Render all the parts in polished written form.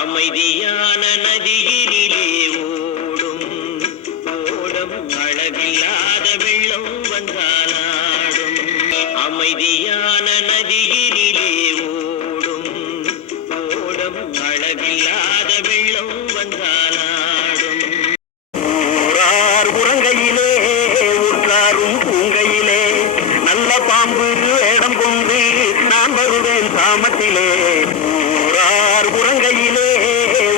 அமைதியான நதியினிலே ஓடும் ஓடம் அளவில்லாத வெள்ளம் வந்தாலாடும். அமைதியான நதியினிலே ஓடும் ஓடம் அளவில்லாத வெள்ளம் வந்தாலாடும். ஊரார் உறங்கையிலே உற்றாரும் பூங்கையிலே நல்ல பாம்பு வேடம் கொண்டு நான் வருவேன் சாமத்திலே. ஊரார் உறங்கையிலே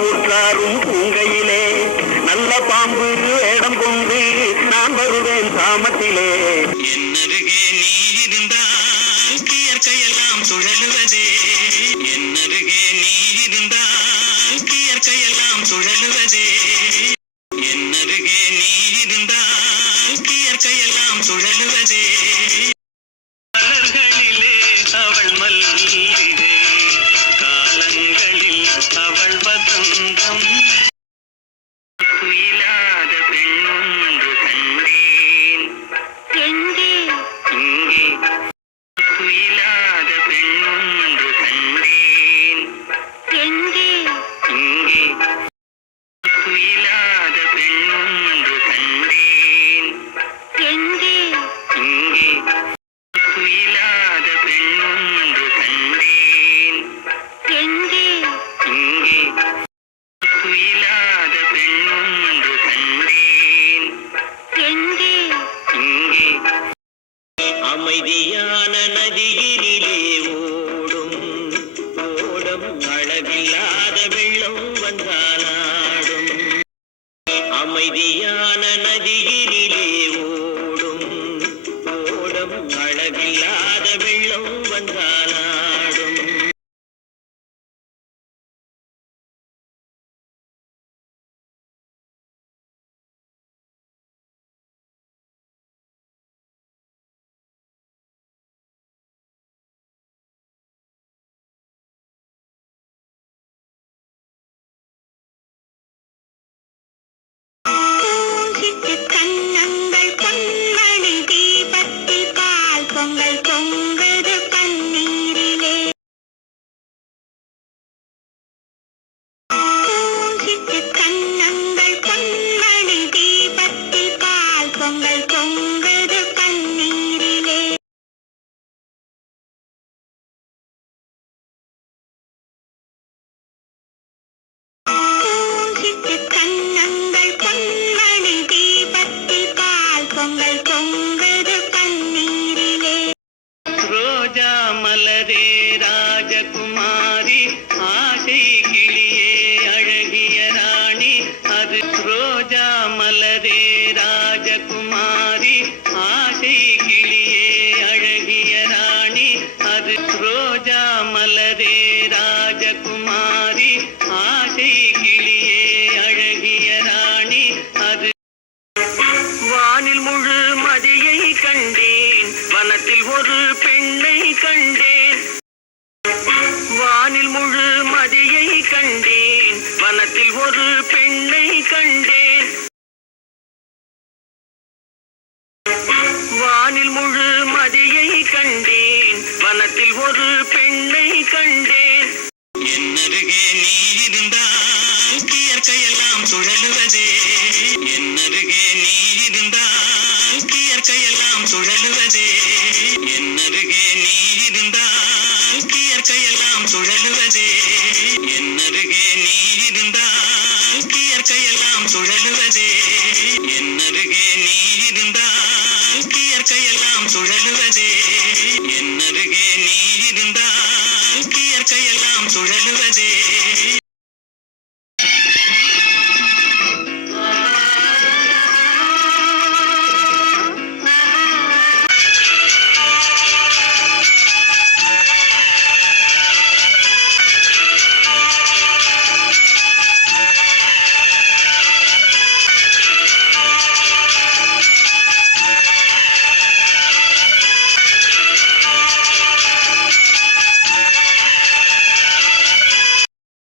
உற்றாரும் பூங்கையிலே நல்ல பாம்பு வேடம் கொண்டு நான் வருவேன் சாமத்திலே. என்னருகே நீ இருந்தால் இயற்கையெல்லாம் சுழலுவதே. என்னருகே நீ இருந்தால் இயற்கையெல்லாம் சுழலுவதே. என்னருகே நீ இருந்தால் இயற்கையெல்லாம் சுழலுவதே. மலர்களிலே அவள் மல்லிகை, காலங்களில் அவள் வசந்தம். துயிலாத பெண்ணொன்று கண்டேன். எங்கே? இங்கே. துயிலாத பெண்ணொன்று கண்டேன். எங்கே? இங்கே. துயிலாத பெண்ணொன்று கண்டேன். எங்கே? இங்கே. துயிலாத பெண்ணொன்று கண்டேன். எங்கே? இங்கே. துயிலாத பெண்ணொன்று கண்டேன். எங்கே? இங்கே. அமைதியான நதியினிலே ஓடும் ஓடம் அளவில்லாத வெள்ளம் வந்தாலாடும். அமைதியான நதியினிலே ஓடும் ஓடம் அளவில்லாத வெள்ளம் வந்தாலாடும். கண்ணங்கள் பொன்மணி தீபத்தில் பால் பொங்கல் பொங்குது பன்னீரிலே. கண்ணங்கள் பொன்மணி தீபத்தில் பால் பொங்கல் பொங்குது பன்னீரிலே. கண்ணங்கள் பொன்மணி தீபத்தில் பால் பொங்கல் பொங்குது பன்னீரிலே. ரோஜா மலரே ராஜகுமாரி, ஆசை கிளியே அழகிய ராணி. அது ரோஜா மலரே ராஜகுமாரி, ஆசை கிளியே அழகிய ராணி. அது ரோஜா மலரே ராஜகுமாரி, ஆசை கிளியே அழகிய ராணி. அது வானில் முழு மதியை கண்டேன், வனத்தில் ஒரு பெண்ணை கண்டேன். வானில் முழு மதியை கண்டேன், வனத்தில் ஒரு பெண்ணை கண்டேன். வானில் முழு மதியை கண்டேன், வனத்தில் ஒரு பெண்ணை கண்டேன். என்னருகே நீ இருந்தால் இயற்கையெல்லாம் சுழலுவதே. என்னருகே நீ இருந்தால் இயற்கையெல்லாம் சுழலுவதே. என்னருகே நீ இருந்தால் இயற்கையெல்லாம் சுழலுவதே. என்னருகே நீ இருந்தால் இயற்கையெல்லாம் சுழலுவதே. என்னருகே நீ இருந்தால் இயற்கையெல்லாம் சுழலுவதே. என்னருகே நீ இருந்தால் இயற்கையெல்லாம் சுழலுவதே.